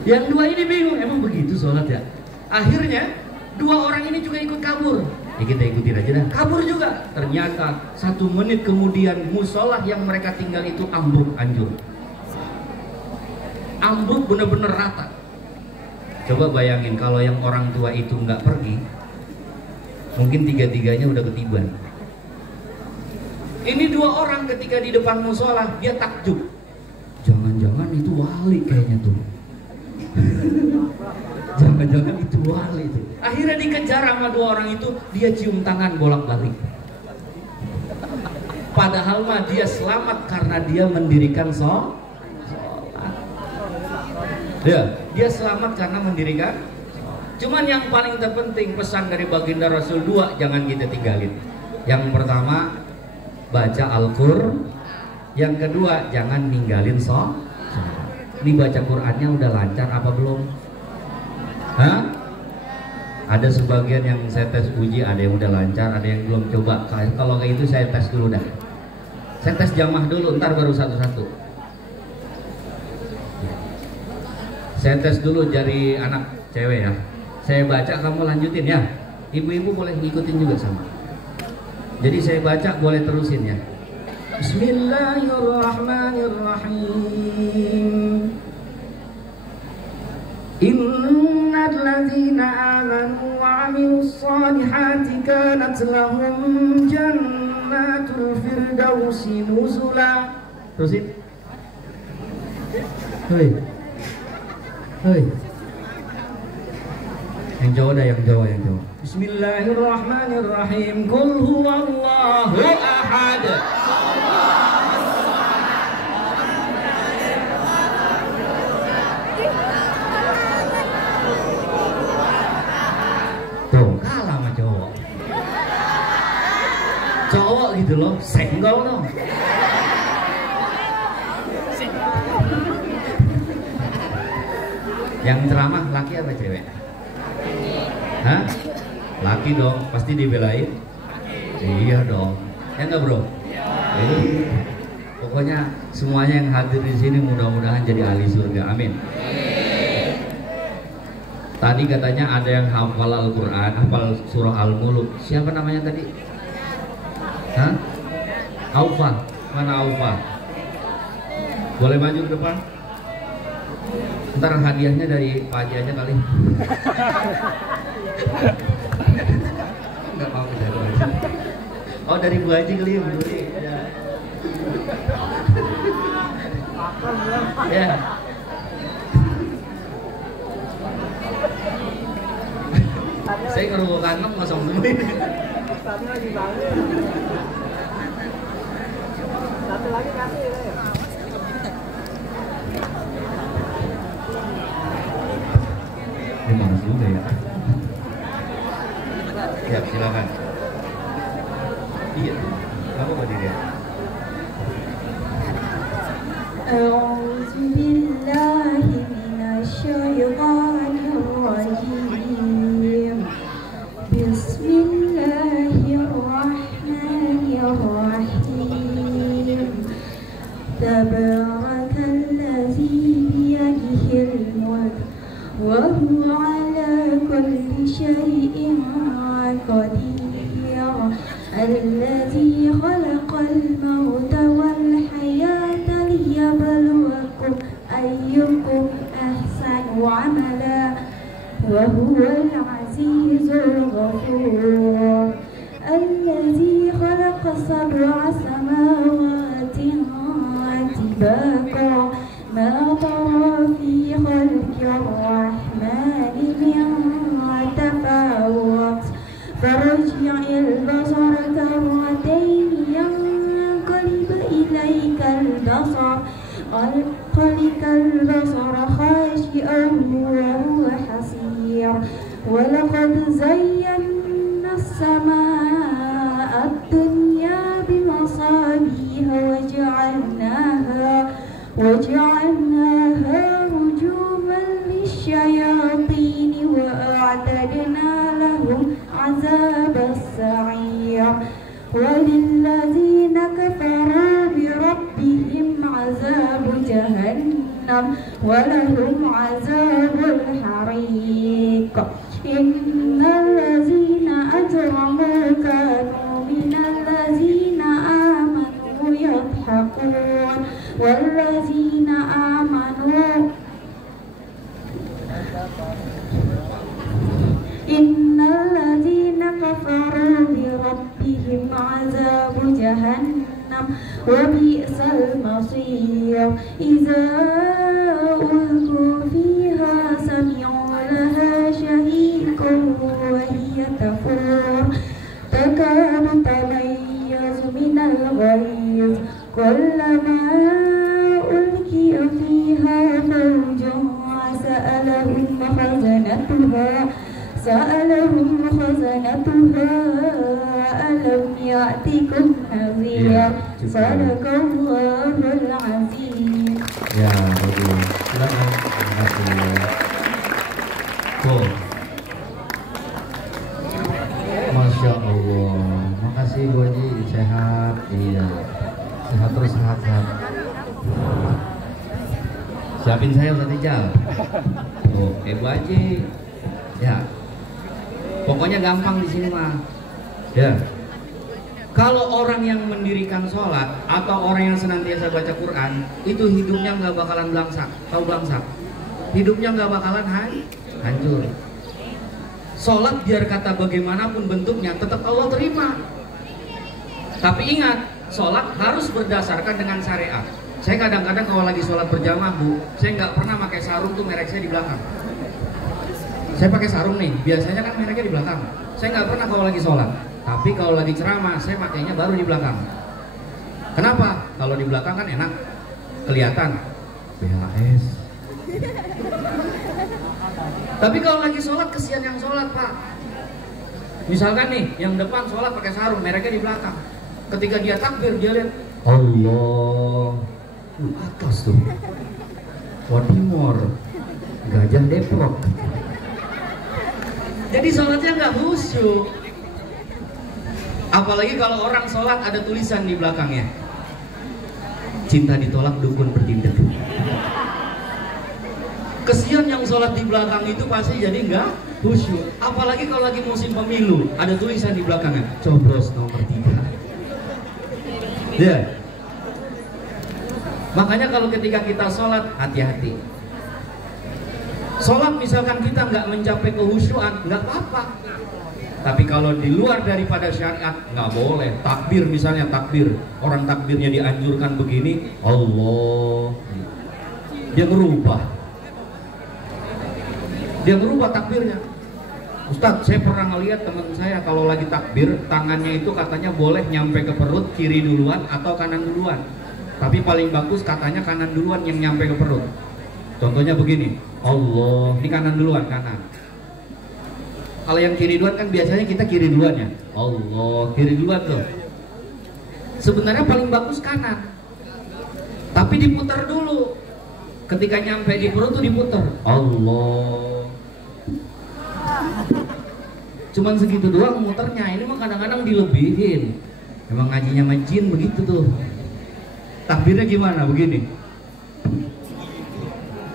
Yang 2 ini bingung, emang begitu sholat ya? Akhirnya 2 orang ini juga ikut kabur. Ya kita ikutin aja dah. Kabur juga. Ternyata 1 menit kemudian musola yang mereka tinggal itu ambruk, hancur. Ambruk bener-bener rata. Coba bayangin kalau yang orang tua itu nggak pergi, mungkin 3-3-nya udah ketiban. Ini 2 orang ketika di depan musola, dia takjub. Jangan-jangan itu wali kayaknya tuh. Jangan-jangan itu wali itu. Akhirnya dikejar sama 2 orang itu, dia cium tangan bolak-balik. Padahal mah dia selamat karena dia mendirikan sholat. Ya, dia selamat karena mendirikan. Cuman yang paling terpenting pesan dari baginda Rasul 2 jangan kita tinggalin. Yang pertama baca Al-Qur'an, yang kedua jangan ninggalin sholat. Ini baca Qur'annya udah lancar apa belum? Hah? Ada sebagian yang saya tes uji, ada yang udah lancar, ada yang belum. Coba kalau kayak itu saya tes dulu dah. Saya tes jamah dulu, ntar baru satu-satu. Saya tes dulu dari anak cewek ya. Saya baca, kamu lanjutin ya. Ibu-ibu boleh ngikutin juga sama. Jadi saya baca, boleh terusin ya. Bismillahirrahmanirrahim. Innal ladzina amanu wa 'amilus solihati kanat lahum jannatul firdausi nuzula. Terusin. Hei. Hei. Yang Jawa dah, yang Jawa. Bismillahirrahmanirrahim. Qul huwallahu ahad. Tuh, kalah sama cowok. Cowok gitu loh, senggol dong. Yang ceramah laki apa cewek? Hah? Laki dong, pasti dibelain. Iya dong. Ya enggak bro? Pokoknya semuanya yang hadir di sini mudah-mudahan jadi ahli surga. Amin. Tadi katanya ada yang hafal Al-Quran, hafal surah Al-Muluk. Siapa namanya tadi? Hah? Aufa. Mana Aufa? Boleh maju ke depan? Ntar hadiahnya dari Pak Haji aja kali. Enggak mau dari. Oh dari Bu Haji kali ya, Bu Haji. Ya. Saya ngerubah kantong kosong dulu. Satu lagi banget. Satu lagi kasih ya. Malas juga ya. Ya silakan. Iya, kamu berdiri ya. A'udzu billahi minasy syaithanir rajim. تبارك الذي بيده الملك وهو على كل شيء قدير الذي خلق الموت والحياة ليبلوكم أيكم أحسن عملا وهو العزيز الغفور الذي خلق 7 سماوات طباقا ما ترى في خلق الرحمن من تفاوت فارجع البصر كرتين ينقلب إليك البصر خاشئا وهو حسير ولقد زينا السماء الدنيا بمصابيح وجعلناها رجوما للشياطين وأعتدنا لهم عذاب السعير وللذين كفروا بربهم عذاب جهنم ولهم عذاب الحريق إن الذين أجرموا كانوا من الذين آمنوا يضحكون والذين آمنوا إن الذين كفروا بربهم عذاب جهنم وبئس المصير إذا ألقوا فيها سمعوا لها شهيقا وهي تفور تكاد تميز من الغيظ كلما ألقي فيها فوج سألهم خزنتها ألم يأتكم نذير صدق الله العظيم. Ya, bagus. Silakan. Terima kasih. Tuh. Masya Allah. Makasih Bu Haji, sehat. Iya. Sehat terus, sehat. Siapin saya Ustaz Ijal. Tuh, Bu Haji. Ya. Pokoknya gampang di sini mah. Ya. Kalau orang yang mendirikan sholat atau orang yang senantiasa baca Quran, itu hidupnya nggak bakalan belangsak. Tahu belangsak? Hidupnya nggak bakalan hancur. Sholat biar kata bagaimanapun bentuknya, tetap Allah terima. Tapi ingat, sholat harus berdasarkan dengan syariat. Saya kadang-kadang kalau lagi sholat berjamaah Bu, saya nggak pernah pakai sarung tuh merek saya di belakang. Saya pakai sarung nih, biasanya kan mereknya di belakang. Saya nggak pernah kalau lagi sholat. Tapi kalau lagi ceramah, saya pakainya baru di belakang. Kenapa? Kalau di belakang kan enak, kelihatan BHS. Tapi kalau lagi sholat, kesian yang sholat Pak. Misalkan nih, yang depan sholat pakai sarung, mereknya di belakang. Ketika dia takbir, dia lihat Allah atas tuh, Wadimor, Gajah Depok. Jadi sholatnya nggak khusyuk. Apalagi kalau orang sholat ada tulisan di belakangnya, cinta ditolak dukun bertindak. Kesian yang sholat di belakang itu pasti jadi nggak khusyuk. Apalagi kalau lagi musim pemilu, ada tulisan di belakangnya, coblos nomor 3. Ya. Makanya kalau ketika kita sholat, hati-hati. Sholat misalkan kita nggak mencapai kehusyuan, nggak apa-apa. Tapi kalau di luar daripada syariat nggak boleh. Takbir misalnya, takbir, orang takbirnya dianjurkan begini, Allah, dia berubah takbirnya. Ustadz, saya pernah ngeliat teman saya kalau lagi takbir, tangannya itu katanya boleh nyampe ke perut, kiri duluan atau kanan duluan. Tapi paling bagus katanya kanan duluan yang nyampe ke perut. Contohnya begini, Allah, ini kanan duluan, kanan. Kalau yang kiri duluan kan biasanya kita kiri duluan ya. Allah, kiri duluan tuh. Sebenarnya paling bagus kanan. Tapi diputar dulu. Ketika nyampe di perut tuh diputar. Allah. Cuman segitu doang muternya. Ini mah kadang-kadang dilebihin. Emang ngajinya sama jin begitu tuh. Takbirnya gimana? Begini.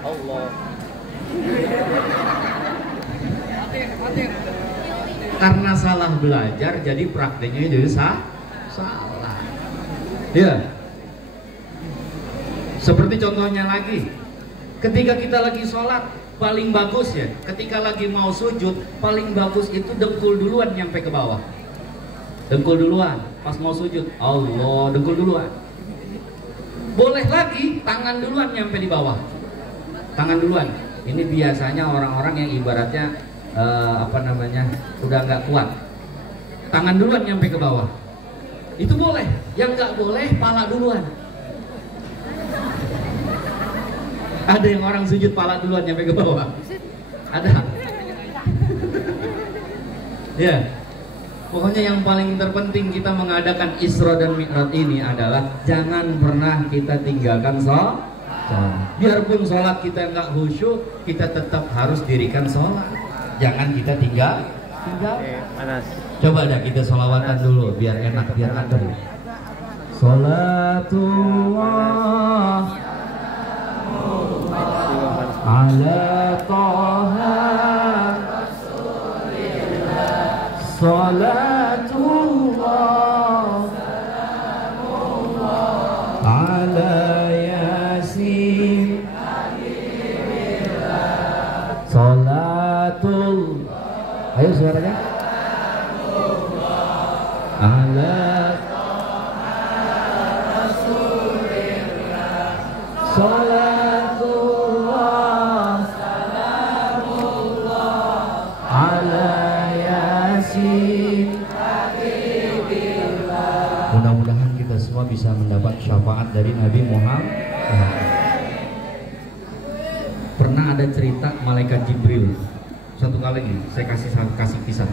Allah. Karena salah belajar, jadi prakteknya jadi salah. Ya. Seperti contohnya lagi, ketika kita lagi sholat, paling bagus ya, ketika lagi mau sujud, paling bagus itu dengkul duluan nyampe ke bawah. Dengkul duluan, pas mau sujud, Allah, dengkul duluan. Boleh lagi, tangan duluan nyampe di bawah. Tangan duluan. Ini biasanya orang-orang yang ibaratnya udah nggak kuat. Tangan duluan nyampe ke bawah. Itu boleh. Yang nggak boleh, pala duluan. Ada yang orang sujud pala duluan nyampe ke bawah. Ada. Ya. Pokoknya yang paling terpenting kita mengadakan Isra dan Mi'raj ini adalah jangan pernah kita tinggalkan sholat. Biarpun sholat kita nggak khusyuk, kita tetap harus dirikan sholat. Jangan kita tinggal. Panas. Coba dah kita sholawatan dulu biar enak, biar adem. Sholatullah ala Taha Salatullah ala Yasin Salatul. Ayo suaranya. Ala Salatullah ala Yasin. Mudah-mudahan kita semua bisa mendapat syafaat dari Nabi Muhammad. Pernah ada cerita malaikat Jibril. Satu kali nih, saya kasih kisah.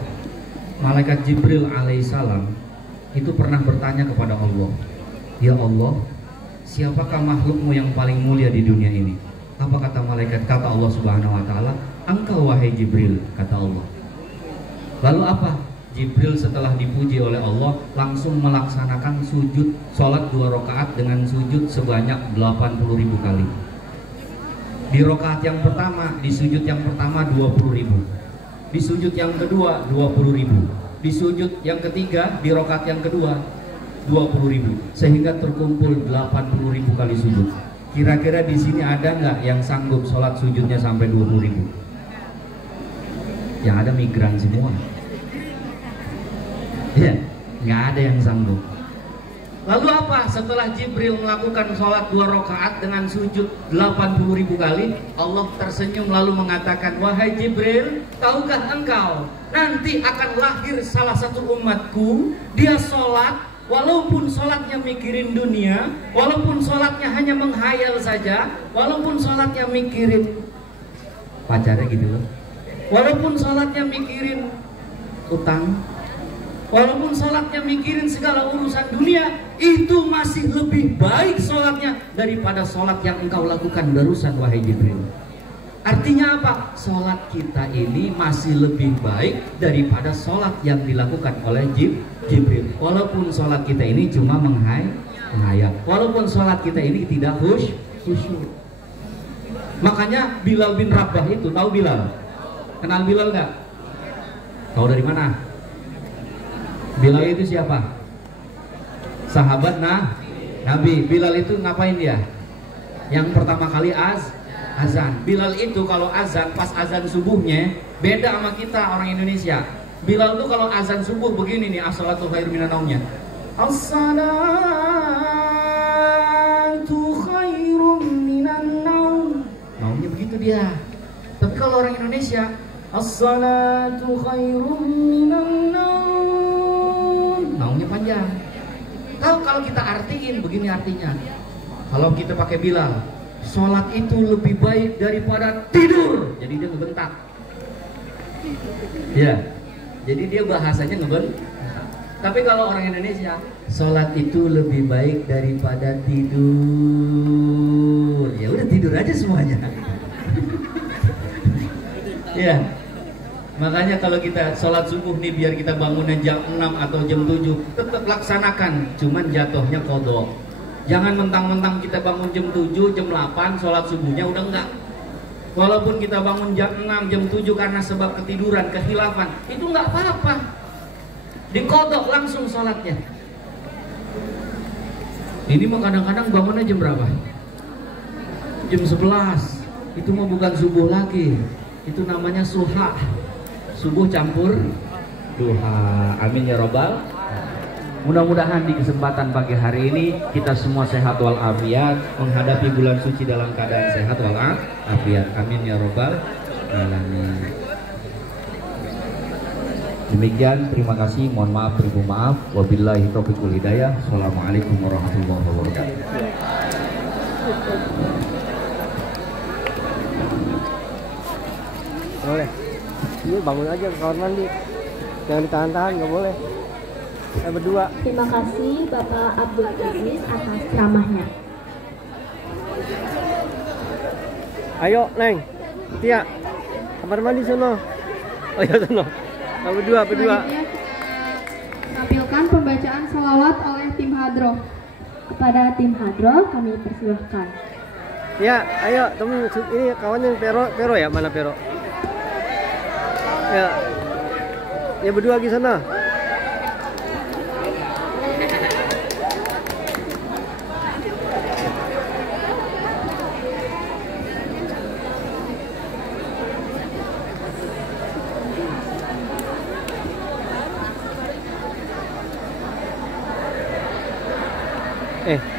Malaikat Jibril alaihissalam itu pernah bertanya kepada Allah, ya Allah, siapakah makhlukmu yang paling mulia di dunia ini? Apa kata malaikat? Kata Allah Subhanahu wa taala, engkau wahai Jibril, kata Allah. Lalu apa? Jibril setelah dipuji oleh Allah langsung melaksanakan sujud sholat 2 rakaat dengan sujud sebanyak 80.000 kali. Di rakaat yang pertama, di sujud yang pertama 20.000. Di sujud yang kedua 20.000. Di sujud yang ketiga, di rakaat yang kedua 20.000. Sehingga terkumpul 80.000 kali sujud. Kira-kira di sini ada nggak yang sanggup sholat sujudnya sampai 20.000? Yang ada migran semua. Ya, nggak ada yang sanggup. Lalu apa? Setelah Jibril melakukan sholat 2 rakaat dengan sujud 80.000 kali, Allah tersenyum lalu mengatakan, wahai Jibril, tahukah engkau nanti akan lahir salah satu umatku, dia sholat, walaupun sholatnya mikirin dunia, walaupun sholatnya hanya menghayal saja, walaupun sholatnya mikirin pacarnya gitu loh, walaupun sholatnya mikirin utang, walaupun sholatnya mikirin segala urusan dunia, itu masih lebih baik sholatnya daripada sholat yang engkau lakukan barusan, wahai Jibril. Artinya apa? Sholat kita ini masih lebih baik daripada sholat yang dilakukan oleh Jibril. Walaupun sholat kita ini cuma menghayal, walaupun sholat kita ini tidak khusyuk. Makanya Bilal bin Rabah itu, tahu Bilal? Kenal Bilal nggak? Tahu dari mana? Bilal itu siapa? Sahabat Nabi. Bilal itu ngapain dia? Yang pertama kali azan. Bilal itu kalau azan, pas azan subuhnya beda sama kita orang Indonesia. Bilal itu kalau azan subuh begini nih, as-salatu khairum minan naumnya. As-salatu khairum minan naum. Naumnya begitu dia. Tapi kalau orang Indonesia, as-salatu khairum minan naum. Naumnya panjang. Kalau kita artiin begini artinya. Kalau kita pakai Bilal, sholat itu lebih baik daripada tidur. Jadi dia ngebentak. Ya. Jadi dia bahasanya ngebentak. Tapi kalau orang Indonesia, sholat itu lebih baik daripada tidur. Ya udah tidur aja semuanya. Ya. Makanya kalau kita sholat subuh nih, biar kita bangunnya jam 6 atau jam 7, tetap laksanakan, cuman jatuhnya kodok. Jangan mentang-mentang kita bangun jam 7, jam 8, sholat subuhnya udah enggak. Walaupun kita bangun jam 6, jam 7 karena sebab ketiduran, kehilafan, itu enggak apa-apa. Dikodok langsung sholatnya. Ini mah kadang-kadang bangunnya jam berapa? Jam 11. Itu mah bukan subuh lagi. Itu namanya suha. Subuh campur duha. Amin ya robbal. Mudah-mudahan di kesempatan pagi hari ini kita semua sehat walafiat, menghadapi bulan suci dalam keadaan sehat walafiat. Amin ya robbal alamin. Demikian, terima kasih. Mohon maaf beribu maaf. Wabillahi taufiq wal hidayah. Assalamualaikum warahmatullahi wabarakatuh. Boleh. Ini bangun aja ke kamar mandi. Jangan ditahan-tahan, nggak boleh. Saya berdua. Terima kasih Bapak Abdul Aziz atas ceramahnya. Ayo, Neng. Tia. Kamar mandi sono. Oh ya sono. Kita berdua. Selanjutnya tampilkan pembacaan salawat oleh tim Hadroh. Kepada tim Hadroh kami persilahkan. Ya, ayo temen ini kawannya Pero ya, mana Pero? Ya. Ya berdua lagi sana.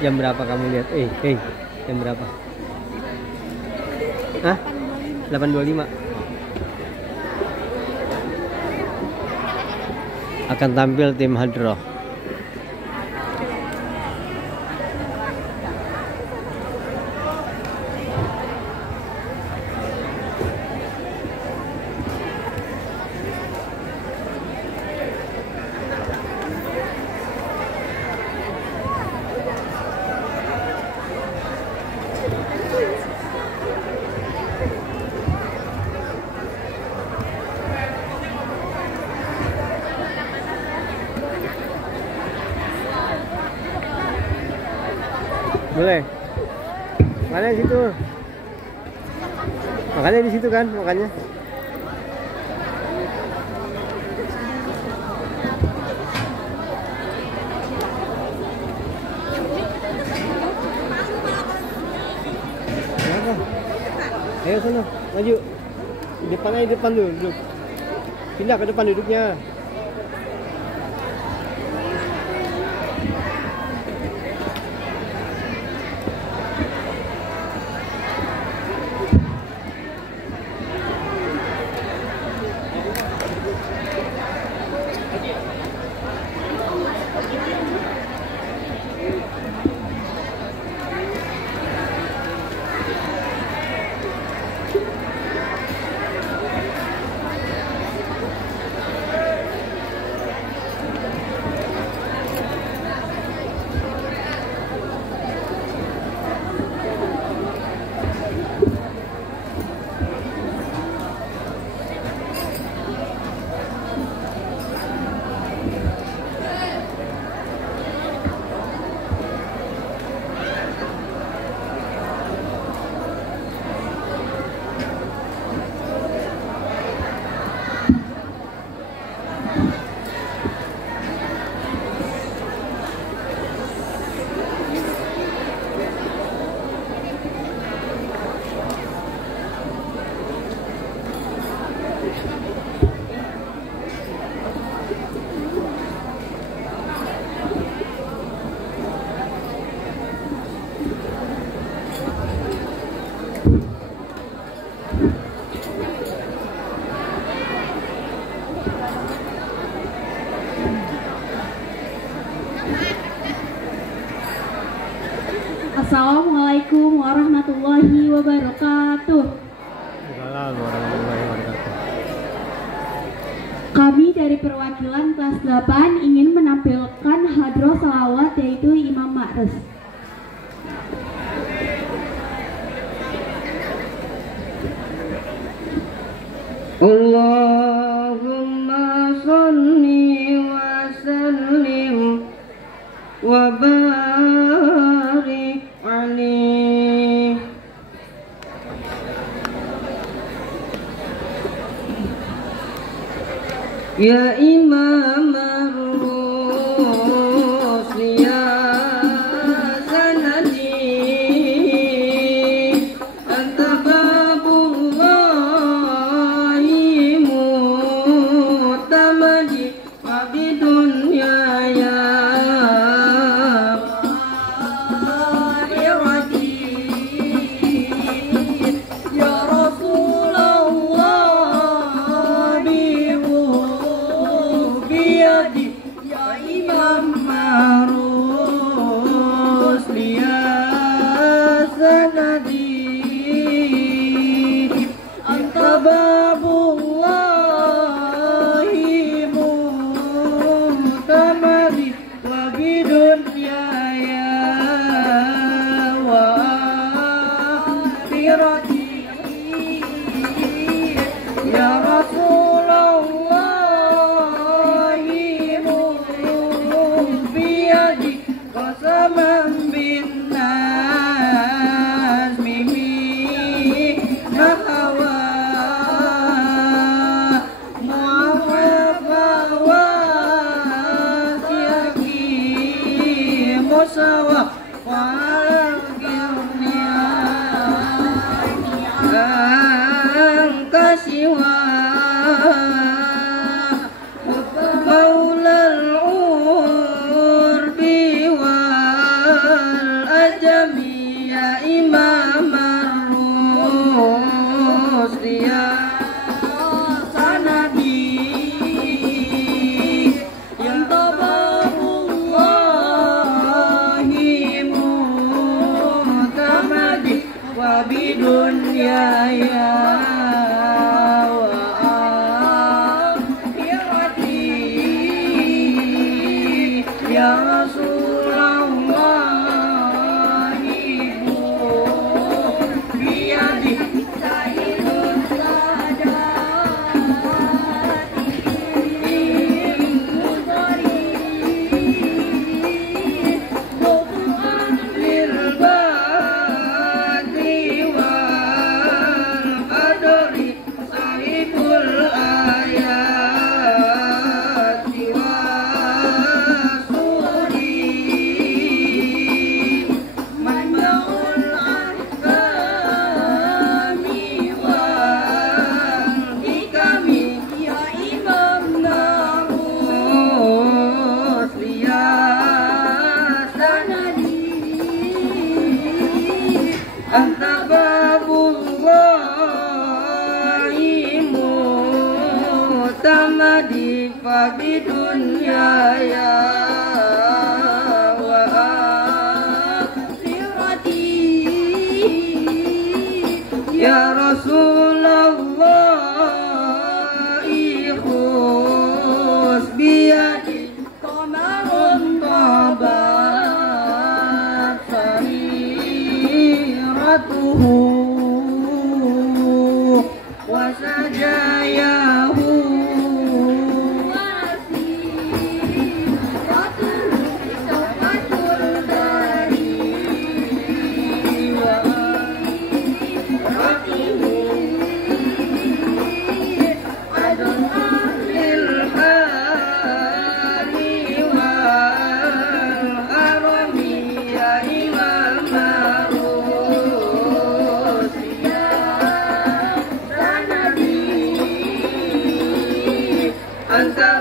Jam berapa kamu lihat? Jam berapa? Hah? 8.25. Akan tampil tim Hadroh. Boleh. Mana di situ? Makanya di situ kan, makanya. Kenapa? Ayo sana, maju. Di depan dulu, duduk. Pindah ke depan duduknya. Assalamualaikum warahmatullahi wabarakatuh. Kami dari perwakilan kelas 8 ingin menampilkan hadroh salawat yaitu Imam Ma'rus. Allahumma sholli wa sallim wa barik Ya Imam Ar-Rusli ya sanadi anta babullahi mutamadi abidun ya Anta